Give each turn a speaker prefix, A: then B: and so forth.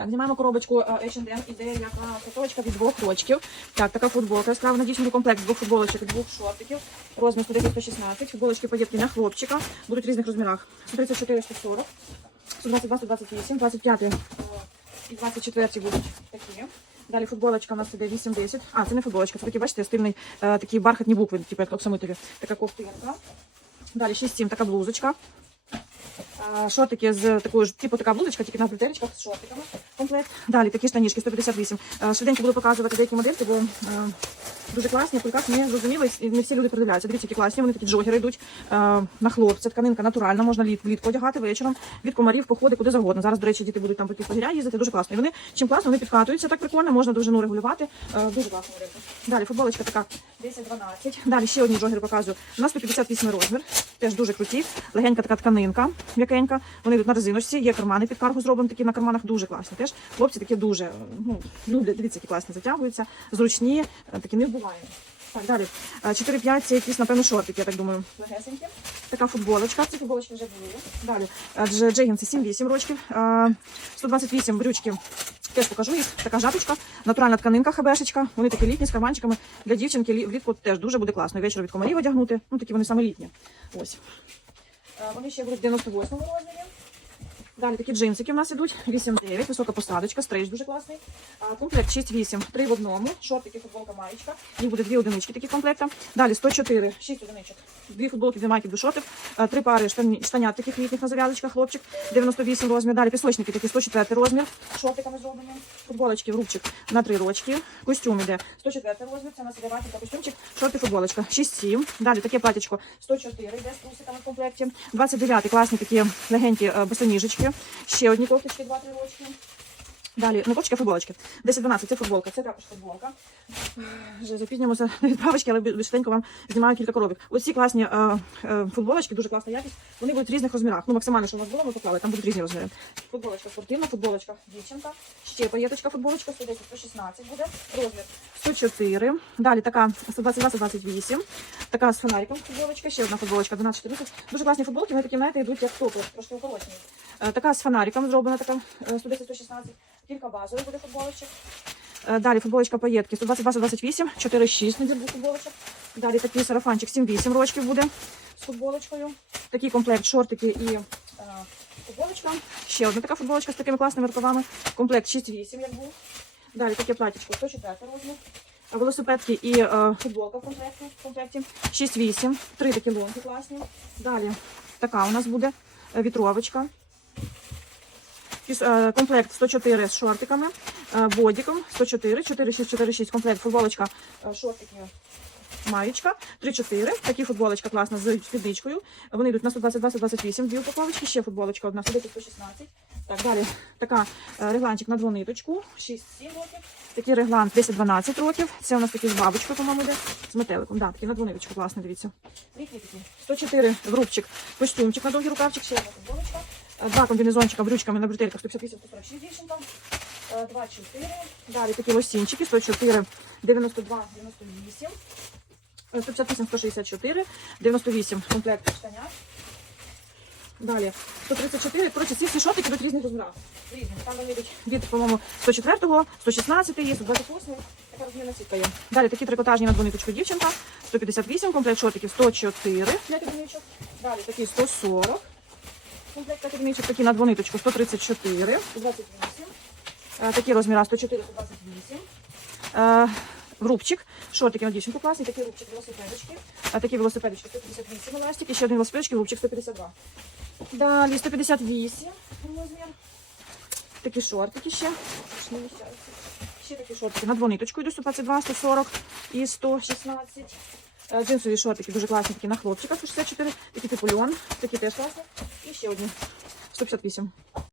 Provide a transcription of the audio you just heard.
A: Так, знімаємо коробочку е, H&M, іде яка футболочка від двох рочків. Так, така футболка. Справа на дівчинку комплект двох футболочок, двох шортиків. Розмір 110-116. Футболочки поєдки на хлопчика. Будуть в різних розмірах. 134 140 122 128 25 е, і 24 будуть такі. Далі футболочка у нас іде 8-10. А, це не футболочка, це такі, бачите, стильний, е, такі бархатні букви, типу як оксамитові. Така ковтинка. Далі 6-7, така блузочка. Шортики з такою ж, типу така блузочка, тільки на бретелечках з шортиками. Комплект. Далі такі штанішки 158. Швиденько буду показувати деякі модельки, бо дуже класні, в кульках не зрозуміло, і не всі люди придивляються. Дивіться, які класні, вони такі джогери йдуть на хлопця. Тканинка натуральна, можна літ, влітку одягати вечором, від комарів, походи, куди завгодно. Зараз, до речі, діти будуть там по погіря їздити, дуже класно. І вони чим класно, вони підкатуються, так прикольно, можна довжину регулювати. Дуже класно моделька. Далі футболочка така 10-12. Далі ще одні джогери показую. У нас 158 розмір, теж дуже круті. Легенька така тканинка, м'якенька. Вони йдуть на резиночці, є кармани під каргу зроблені, такі на карманах дуже класні. Теж хлопці такі дуже е, ну, люблять, дивіться, які класні затягуються, зручні, е, такі не вбуваємо. Так, далі. Е, 4-5 це якісь, напевно, шортики, я так думаю. Легесенькі. Така футболочка. Ці футболочки вже були. Далі. е, Джегінси 7-8 рочків. Е, 128 брючки. Теж покажу їх. Така жабочка, натуральна тканинка, хабешечка. Вони такі літні з карманчиками. Для дівчинки влітку теж дуже буде класно. Ввечері від комарів одягнути. Ну, такі вони саме літні. Ось. Е, Вони ще будуть в 98 розмірі. Далі такі джинсики в нас ідуть. 8-9, висока посадочка, стрейч дуже класний. Комплект 6-8, 3 в одному. Шортики, футболка, маєчка. Їх буде дві одинички такі комплекти. Далі 104, 6 одиничок. Дві футболки, дві майки, дві. А, Три пари штані, штанят таких літніх на зав'язочках, хлопчик. 98 розмір. Далі пісочники такі 104 розмір. Шортиками зроблені. Футболочки в рубчик на 3 рочки. Костюм іде 104 розмір. Це у нас іде костюмчик. Шорти, футболочка 6-7. Далі таке платічко 104 йде з трусиками в комплекті. 29 класні такі легенькі е, Ще одні кофточки, 2-3 рочки. Далі, не кофточки, а футболочки. 10-12 це футболка, це також футболка. Вже запізнюємося на відправочки, але швиденько вам знімаю кілька коробок. Оці класні е, е, футболочки, дуже класна якість. Вони будуть в різних розмірах. Ну, максимально, що у нас було, ми поклали, там будуть різні розміри. Футболочка спортивна, футболочка дівчинка. Ще паєточка, футболочка, 110, 116 буде. Розмір 104. Далі така 122, 128. Така з фонариком футболочка, ще одна футболочка 12 14. Дуже класні футболки, вони такі, знаєте, йдуть як топи, трошки укорочені. Е, Така з фонариком зроблена, така е, 110, 116. Кілька базових буде футболочок. Е, Далі футболочка поєдки 122, 128, 4-6 на футболочок. Далі такий сарафанчик 7-8 рочків буде з футболочкою. Такий комплект шортики і е, футболочка. Ще одна така футболочка з такими класними рукавами. Комплект 6-8 як був. Далі таке платічко 104 розмір. Е, Велосипедки і е, футболка в комплекті. Комплекті. 6-8. Три такі лонги класні. Далі така у нас буде е, вітровочка. Е, Комплект 104 з шортиками, е, бодіком 104, 4, 6, 4, 6, комплект, футболочка, е, шортики, маєчка, 3-4, такі футболочка класна з спідничкою. Вони йдуть на 122, 128, дві упаковочки, ще футболочка одна, 110, 116. Так, далі така регланчик на двониточку, 6-7 років. Такий реглан 10-12 років. Це у нас такий з бабочкою, по-моєму, йде, з метеликом. Да, такий на двониточку, класно, дивіться. Літній такий. 104 грубчик, костюмчик на довгий рукавчик, ще одна футболочка. Е, Два комбінезончика брючками на бретельках 158 146 дівчинка. 2 4 Далі такі лосінчики 104 92 98 е, 158 164 98 комплект штанят. Далі 134. Коротше, ці всі шотики йдуть різних розмірах. Різних. Там вони від, по-моєму, 104, 116 є, 128. Така розмірна сітка є. Далі такі трикотажні на двониточку дівчинка. 158, комплект шотиків 104 для підмічок. Далі такі 140. Комплект академічок такі на двониточку 134, 128. Е, Такі розміри 104, 128. Е, Рубчик, шортики на дівчинку класні, такі рубчик, велосипедочки. А такі велосипедочки 158 еластик, і ще один велосипедочки, рубчик 152. Далі 158 розмір. Такі шортики ще. Ще такі шортики на двониточку йдуть 122, 140 і 116. Е, Джинсові шортики дуже класні, такі на хлопчиках 64, такі типу льон, такі теж класні. І ще одні 158.